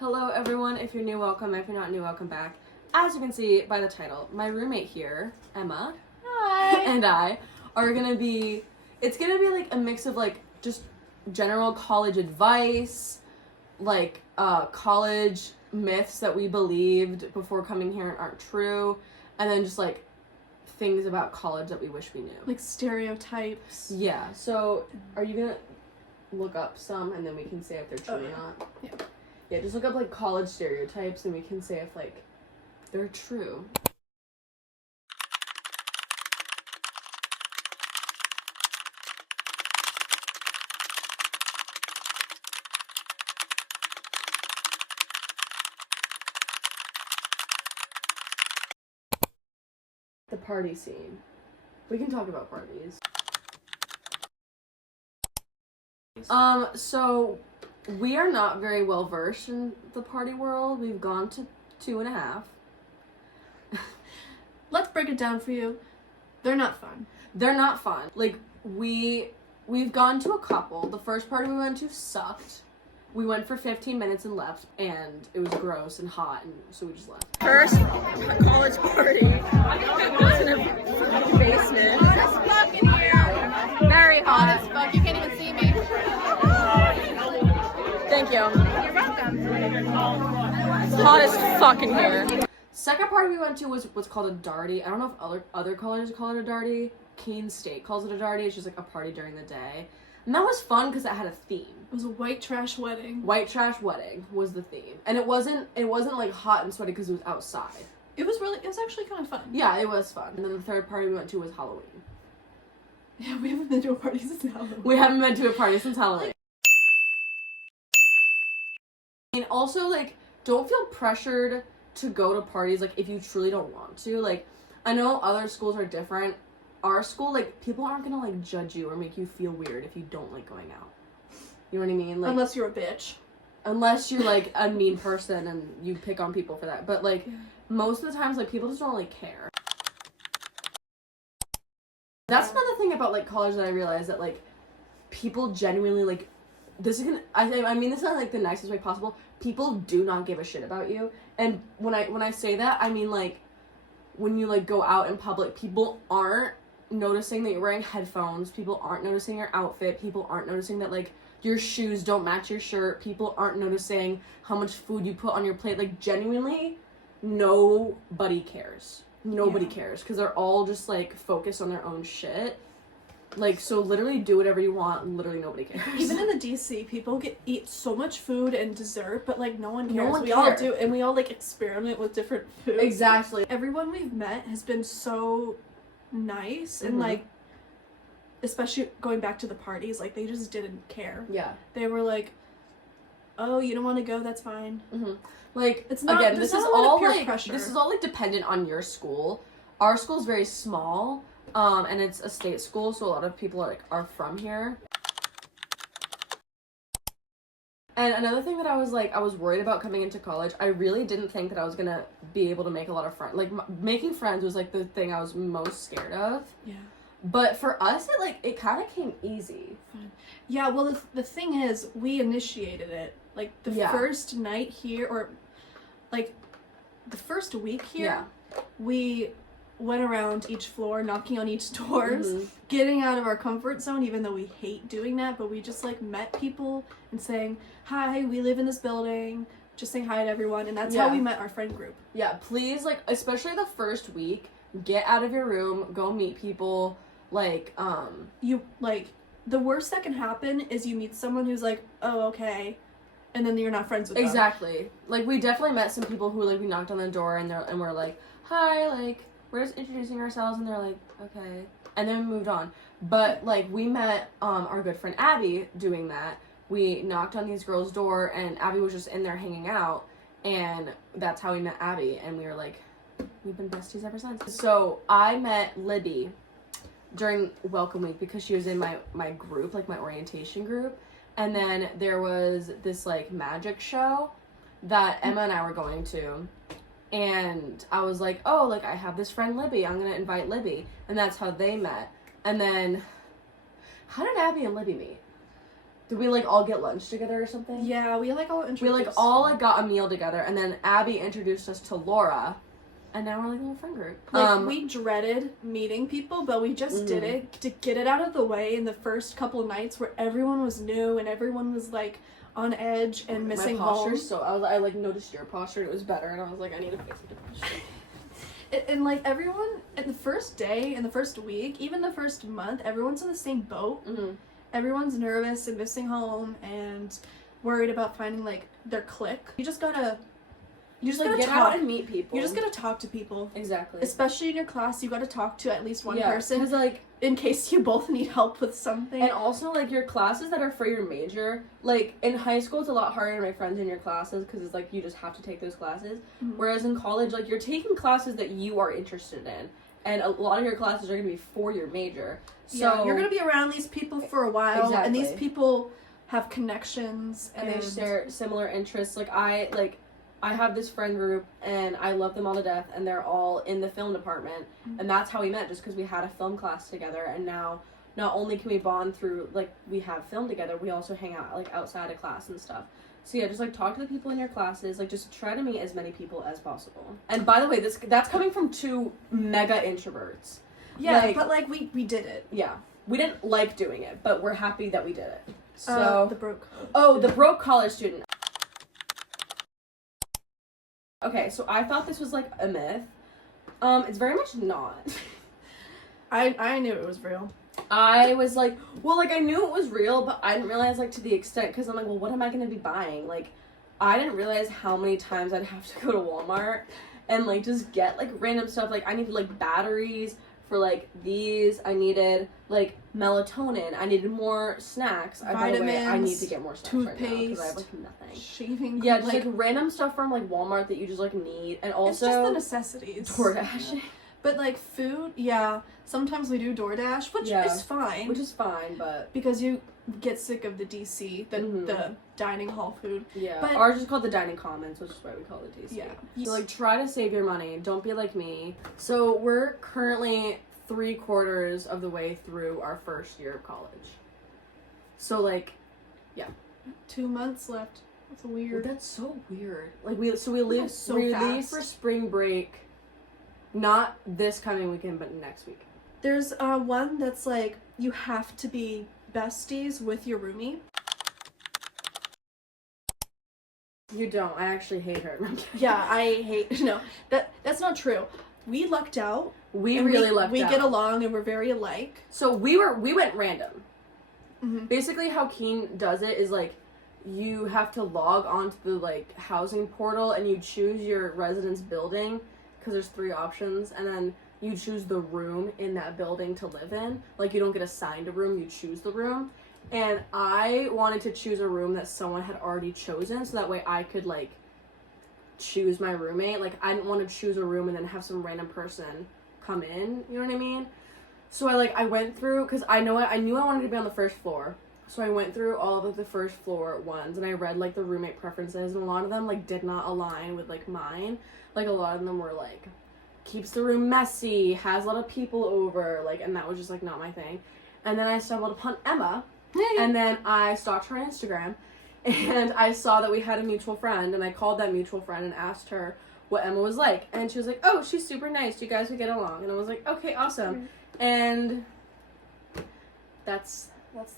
Hello everyone, if you're new, welcome. If you're not new, welcome back. As you can see by the title, my roommate here, Emma, Hi. and I are gonna be, it's gonna be like a mix of like just general college advice, like college myths that we believed before coming here and aren't true, and then just like things about college that we wish we knew. Like stereotypes. Yeah, so are you gonna look up some and then we can say if they're true or not? Yeah. Yeah, just look up like college stereotypes and we can say if like they're true. The party scene. We can talk about parties. So we are not very well versed in the party world. We've gone to 2.5. Let's break it down for you. They're not fun. They're not fun. Like we've gone to a couple. The first party we went to sucked. We went for 15 minutes and left, and it was gross and hot, and so we just left. First college party. Was in a basement. It's fuck in here. Very Hot hot. as fuck. You can't even see me. Thank you. You're welcome. It's hot as fuck in here. Second party we went to was what's called a darty. I don't know if other colleges call it a darty. Keene State calls it a darty. It's just like a party during the day. And that was fun because it had a theme. It was a white trash wedding. White trash wedding was the theme. And it wasn't like hot and sweaty because it was outside. It was actually kind of fun. Yeah, it was fun. And then the third party we went to was Halloween. Yeah, we haven't been to a party since Halloween. We haven't been to a party since Halloween. And also, like, don't feel pressured to go to parties, like, if you truly don't want to. Like, I know other schools are different. Our school, like, people aren't gonna, like, judge you or make you feel weird if you don't like going out. You know what I mean? Like, Unless you're a bitch. unless you're, like, a mean person and you pick on people for that. But, like, most of the times, like, people just don't really care. That's another thing about, like, college that I realized that, like, people genuinely, like, this is gonna, I mean this in, like, the nicest way possible. People do not give a shit about you. And when I say that, I mean, like, when you, like, go out in public, people aren't noticing that you're wearing headphones. People aren't noticing your outfit. People aren't noticing that, like, your shoes don't match your shirt. People aren't noticing how much food you put on your plate. Like, genuinely, nobody cares. Nobody cares. Because they're all just, like, focused on their own shit. Like, so literally do whatever you want. Literally nobody cares. Even in the DC, people eat so much food and dessert, but, like, no one cares. No one we all cares. do, and we all, like, experiment with different foods. Exactly. Everyone we've met has been so nice, and, like, especially going back to the parties, like, they just didn't care. Yeah. They were like, oh, you don't want to go, that's fine. Like, It's not, again, this this is not a lot of all, peer like, pressure. this is all, like, dependent on your school. Our school is very small, and it's a state school, so a lot of people are from here. And another thing that I was worried about coming into college, I really didn't think that I was gonna be able to make a lot of friends. Like, making friends was, like, the thing I was most scared of. Yeah. But for us, it kind of came easy. Yeah, well, the thing is, we initiated it. Like, the first night here, or, like, the first week here, we went around each floor, knocking on each doors, getting out of our comfort zone, even though we hate doing that, but we just, like, met people and saying, hi, we live in this building, just saying hi to everyone, and that's how we met our friend group. Yeah, please, like, especially the first week, get out of your room, go meet people, like, You, like, the worst that can happen is you meet someone who's like, oh, okay, and then you're not friends with them. Exactly. Like, we definitely met some people who, like, we knocked on the door and we're like, hi, like, we're just introducing ourselves, and they're like, okay. And then we moved on. But, like, we met our good friend Abby doing that. We knocked on these girls' door, and Abby was just in there hanging out, and that's how we met Abby, and we were like, we've been besties ever since. So, I met Libby during Welcome Week because she was in my group, like, my orientation group, and then there was this, like, magic show that Emma and I were going to. And I was like, oh, like, I have this friend Libby. I'm going to invite Libby. And that's how they met. And then, how did Abby and Libby meet? Did we, like, all get lunch together or something? Yeah, we, like, all introduced. We, like, all, like, got a meal together, and then Abby introduced us to Laura, and now we're, like, a little friend group. Like, we dreaded meeting people, but we just did it to get it out of the way in the first couple of nights where everyone was new and everyone was, like, on edge and missing home. So I like, noticed your posture, and it was better, and I was like, I need to fix it. And, like, everyone, at the first day, and the first week, even the first month, everyone's in the same boat. Mm-hmm. Everyone's nervous and missing home and worried about finding, like, their clique. You just gotta get out and meet people. You just gotta talk to people. Exactly. Especially in your class, you gotta talk to at least one person. Because, like, in case you both need help with something. And also, like, your classes that are for your major, like, in high school, it's a lot harder to make friends in your classes because it's, like, you just have to take those classes. Mm-hmm. Whereas in college, like, you're taking classes that you are interested in. And a lot of your classes are going to be for your major. So yeah, you're going to be around these people for a while. Exactly. And these people have connections. And they share similar interests. Like, I have this friend group, and I love them all to death, and they're all in the film department. Mm-hmm. And that's how we met, just because we had a film class together. And now, not only can we bond through, like, we have film together, we also hang out, like, outside of class and stuff. So yeah, just, like, talk to the people in your classes. Like, just try to meet as many people as possible. And by the way, that's coming from 2 mega introverts. Yeah, like, but, like, we did it. Yeah. We didn't like doing it, but we're happy that we did it. So the broke. The broke college student. Okay, so I thought this was, like, a myth. It's very much not. I knew it was real. I was like, well, like, I knew it was real, but I didn't realize, like, to the extent, because I'm like, well, what am I going to be buying? Like, I didn't realize how many times I'd have to go to Walmart and, like, just get, like, random stuff. Like, I needed, like, batteries for, like, these. I needed, like, melatonin. I needed more snacks. Vitamins. By the way, I need to get more snacks toothpaste, right now, because I have, like, nothing. Shaving. Yeah, just, like, random stuff from, like, Walmart that you just, like, need. And also... It's just the necessities. DoorDash. But, like, food, yeah. Sometimes we do DoorDash, which is fine. Which is fine, but... Because you get sick of the DC, the dining hall food. Yeah, but ours is called the Dining Commons, which is why we call it DC. Yeah. So, like, try to save your money. Don't be like me. So, we're currently 3/4 of the way through our first year of college. So, like, yeah. 2 months left. That's weird. That's so weird. Like, we leave for spring break, not this coming weekend, but next week. There's one that's like, you have to be besties with your roomie. You don't. I actually hate her. Yeah, I hate... No, that's not true. We lucked out. We really lucked out. We get along and we're very alike. So we went random. Mm-hmm. Basically how Keene does it is, like, you have to log onto the, like, housing portal and you choose your residence building, because there's 3 options, and then you choose the room in that building to live in. Like, you don't get assigned a room, you choose the room. And I wanted to choose a room that someone had already chosen, so that way I could, like, choose my roommate. Like, I didn't want to choose a room and then have some random person come in, you know what I mean? So I went through, because I knew I wanted to be on the first floor. So I went through all of, like, the first floor ones, and I read, like, the roommate preferences, and a lot of them, like, did not align with, like, mine. Like, a lot of them were, like, keeps the room messy, has a lot of people over, like, and that was just, like, not my thing. And then I stumbled upon Emma, and then I stalked her on Instagram, and I saw that we had a mutual friend, and I called that mutual friend and asked her what Emma was like. And she was like, oh, she's super nice, you guys would get along. And I was like, okay, awesome. And that's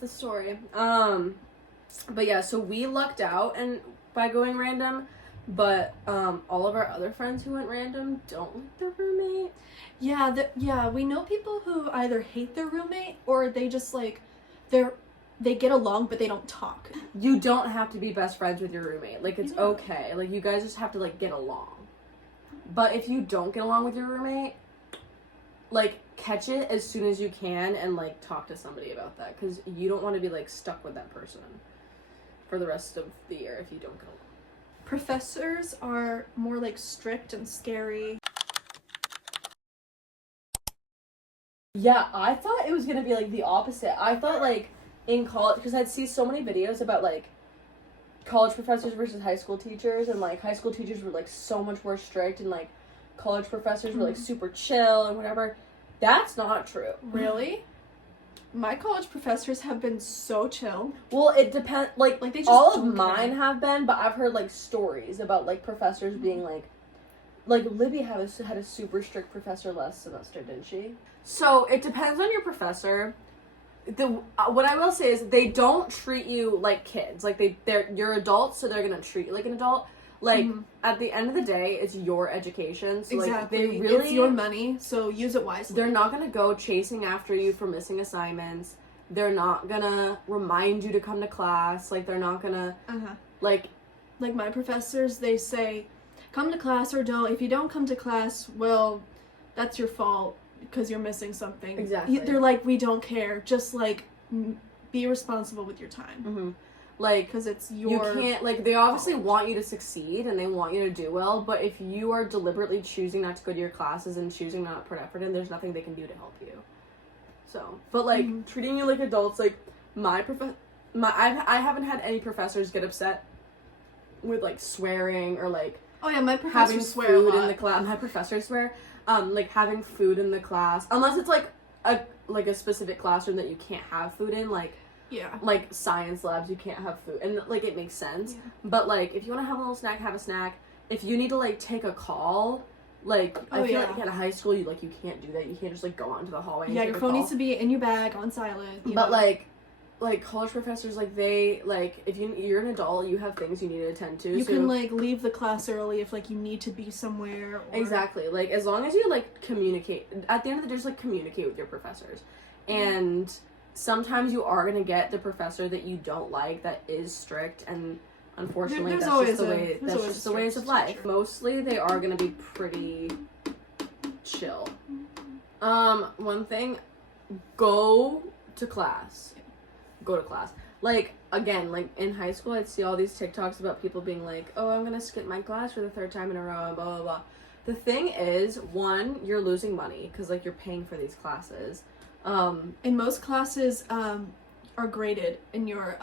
the story. But yeah, so we lucked out and by going random, but all of our other friends who went random don't like their roommate. Yeah, we know people who either hate their roommate or they just, like, they get along but they don't talk. You don't have to be best friends with your roommate. Like, it's okay. Like, you guys just have to, like, get along. But if you don't get along with your roommate, like, catch it as soon as you can and, like, talk to somebody about that, because you don't want to be, like, stuck with that person for the rest of the year if you don't get along. Professors are more, like, strict and scary. Yeah, I thought it was gonna be, like, the opposite. I thought, like, in college, because I'd see so many videos about, like, college professors versus high school teachers, and, like, high school teachers were, like, so much more strict, and, like, college professors were, like, super chill and whatever. That's not true. Really? my college professors have been so chill. Well, it depends. Like they just all of don't mine care. have been, but I've heard like stories about like professors being like Libby had a super strict professor last semester, didn't she? So it depends on your professor. What I will say is they don't treat you like kids. Like you're adults, so they're gonna treat you like an adult. Like at the end of the day, it's your education. So Exactly. Like, they really, it's your money, so use it wisely. They're not gonna go chasing after you for missing assignments. They're not gonna remind you to come to class. Like they're not gonna like my professors. They say, come to class or don't. If you don't come to class, well, that's your fault because you're missing something. Exactly. They're like, we don't care. Just like be responsible with your time. Like, because it's your... You can't, like, they obviously want you to succeed and they want you to do well, but if you are deliberately choosing not to go to your classes and choosing not to put effort in, there's nothing they can do to help you. So, but, like, treating you like adults, like, I haven't had any professors get upset with, like, swearing or, like... Oh, yeah, my professors having swear food a lot. in the class. My professors swear. Like, having food in the class. Unless it's, like, a specific classroom that you can't have food in, like... Yeah. Like, science labs, you can't have food. And, like, it makes sense. Yeah. But, like, if you want to have a little snack, have a snack. If you need to, like, take a call, like, I feel like at a high school, you can't do that. You can't just, like, go out into the hallway and yeah, take your a phone call. needs to be in your bag, on silent. But, like, college professors, like, they, like, if you're an adult, you have things you need to attend to. You can, like, leave the class early if, like, you need to be somewhere. Or... Exactly. Like, as long as you, like, communicate. At the end of the day, just, like, communicate with your professors. And... sometimes you are going to get the professor that you don't like that is strict, and unfortunately that's just the ways of life. Mostly they are going to be pretty chill. One thing, go to class. Like, again, like in high school I'd see all these TikToks about people being like, oh, I'm going to skip my class for the 3rd time in a row, blah blah blah. The thing is, one, you're losing money because like you're paying for these classes. And most classes are graded in your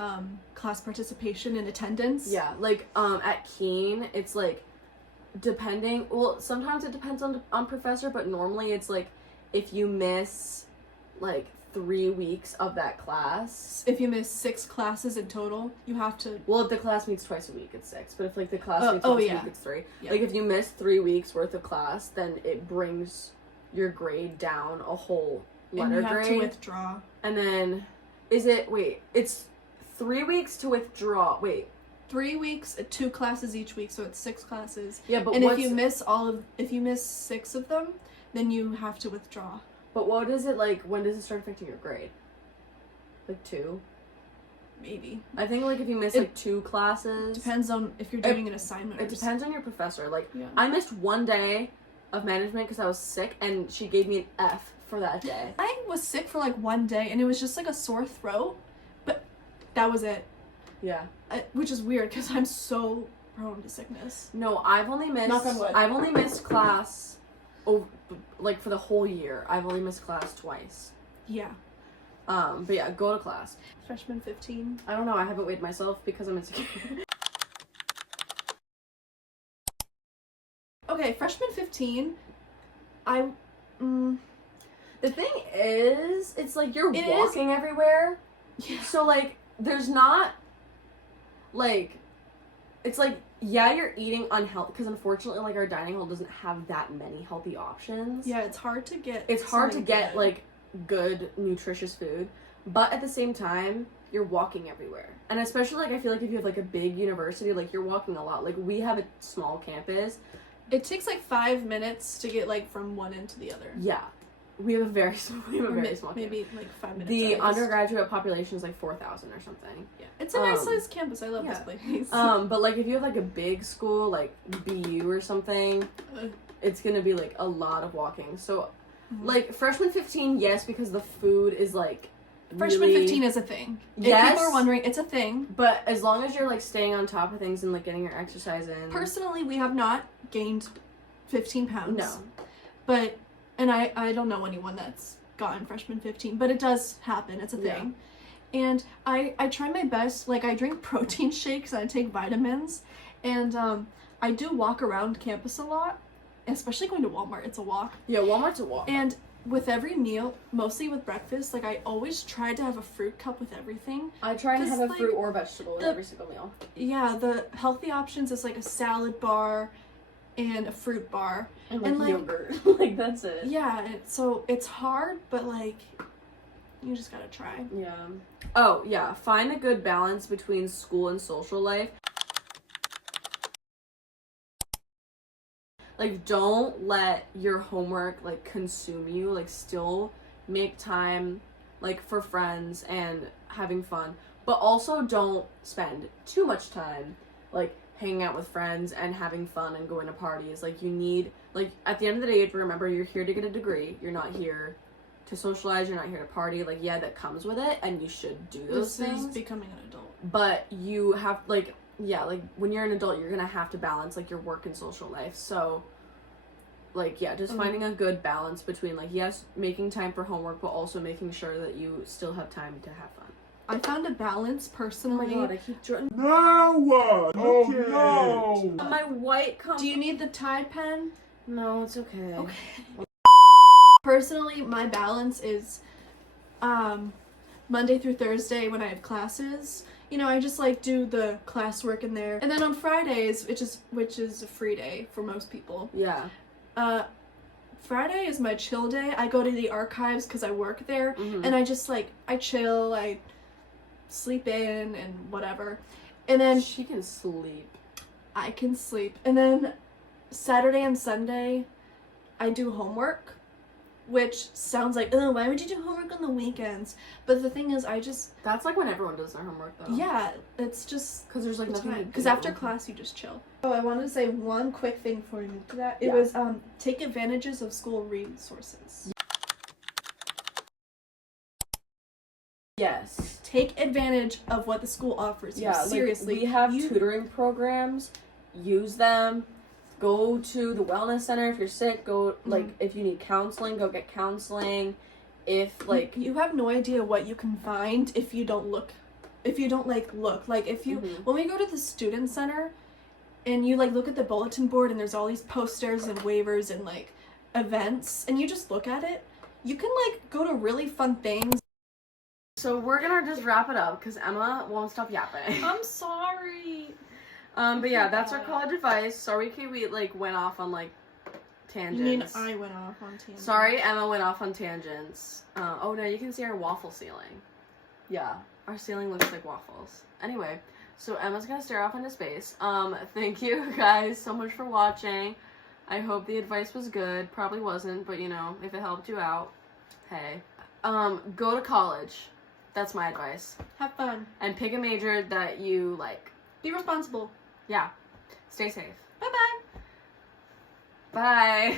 class participation and attendance. Yeah, like at Keene, it's like depending. Well, sometimes it depends on professor, but normally it's like if you miss like 3 weeks of that class. If you miss 6 classes in total, you have to. Well, if the class meets twice a week, it's 6. But if like the class meets once a week, it's 3. Yeah. Like if you miss 3 weeks worth of class, then it brings your grade down a whole. And you have to withdraw. And then, it's 3 weeks to withdraw. 3 weeks, 2 classes each week, so it's 6 classes. Yeah, but and if you miss 6 of them, then you have to withdraw. But what is it like? When does it start affecting your grade? Like 2? Maybe. I think like if you miss like 2 classes. Depends on if you're doing an assignment. It depends on your professor. Like I missed 1 day of management because I was sick, and she gave me an F. For that day. I was sick for like 1 day and it was just like a sore throat, but that was it. Yeah. Which is weird because I'm so prone to sickness. No, I've only missed class like for the whole year. I've only missed class twice. Yeah. But yeah, go to class. Freshman 15. I don't know, I haven't weighed myself because I'm insecure. Okay, freshman 15, the thing is, it's like you're walking everywhere. Yeah. So, like, there's not, like, it's like, yeah, you're eating unhealthy, because unfortunately, like, our dining hall doesn't have that many healthy options. Yeah, it's hard to get... like, good, nutritious food. But at the same time, you're walking everywhere. And especially, like, I feel like if you have, like, a big university, like, you're walking a lot. Like, we have a small campus. It takes, like, 5 minutes to get, like, from one end to the other. Yeah. We have a very small campus. Maybe like 5 minutes. The undergraduate population is like 4,000 or something. Yeah, it's a nice sized campus. I love this place. But like if you have like a big school like BU or something, it's gonna be like a lot of walking. So, like freshman 15, yes, because the food is like. Freshman 15 is a thing. Yes, if people are wondering, it's a thing. But as long as you're like staying on top of things and like getting your exercise in. Personally, we have not gained 15 pounds. No. But. And I don't know anyone that's gotten freshman 15, but it does happen. It's a thing. Yeah. And I try my best. Like, I drink protein shakes and I take vitamins. And I do walk around campus a lot, especially going to Walmart. It's a walk. Yeah, Walmart's a walk. And with every meal, mostly with breakfast, like I always try to have a fruit cup with everything. I try to have a like, fruit or vegetable with every single meal. Yeah, the healthy options is like a salad bar and a fruit bar. And like yogurt. Like, that's it. Yeah, so it's hard, but like, you just gotta try. Yeah. Oh, yeah. Find a good balance between school and social life. Like, don't let your homework, like, consume you. Like, still make time, like, for friends and having fun. But also don't spend too much time, like, hanging out with friends and having fun and going to parties. Like, you need, like, at the end of the day, you have to remember you're here to get a degree. You're not here to socialize. You're not here to party. Like, yeah, that comes with it, and you should do those things. This is becoming an adult. But you have, like, yeah, like, when you're an adult, you're gonna have to balance, like, your work and social life. So, like, yeah, just finding a good balance between, like, yes, making time for homework, but also making sure that you still have time to have fun. I found a balance personally. Oh my god, I keep drawing. No! Oh no! My white Do you need the Tide pen? No, it's okay. Okay. Personally, my balance is Monday through Thursday when I have classes. You know, I just like do the classwork in there. And then on Fridays, which is a free day for most people. Yeah. Friday is my chill day. I go to the archives because I work there, and I just like I chill, I sleep in and whatever. And then she can sleep. I can sleep. And then Saturday and Sunday I do homework, which sounds like, oh, why would you do homework on the weekends? But the thing is, That's like when everyone does their homework, though. yeah, it's just because there's like nothing to do. Because after class you just chill. Oh, I wanted to say one quick thing before we move to that. It was take advantages of school resources. Yes. Take advantage of what the school offers you. Yeah, seriously. Like, we have tutoring programs. Use them. Go to the wellness center if you're sick. Go, like, if you need counseling, go get counseling. If, like... You have no idea what you can find if you don't look. If you don't, like, look. Like, if you... When we go to the student center and you, like, look at the bulletin board and there's all these posters and waivers and, like, events, and you just look at it, you can, like, go to really fun things. So we're gonna just wrap it up because Emma won't stop yapping. I'm sorry. But yeah, that's our college advice. Sorry, we like went off on like tangents. You mean I went off on tangents? Sorry, Emma went off on tangents. Oh no, you can see our waffle ceiling. Yeah, our ceiling looks like waffles. Anyway, so Emma's gonna stare off into space. Thank you guys so much for watching. I hope the advice was good. Probably wasn't, but you know, if it helped you out, hey. Go to college. That's my advice. Have fun. And pick a major that you like. Be responsible. Yeah. Stay safe. Bye-bye. Bye.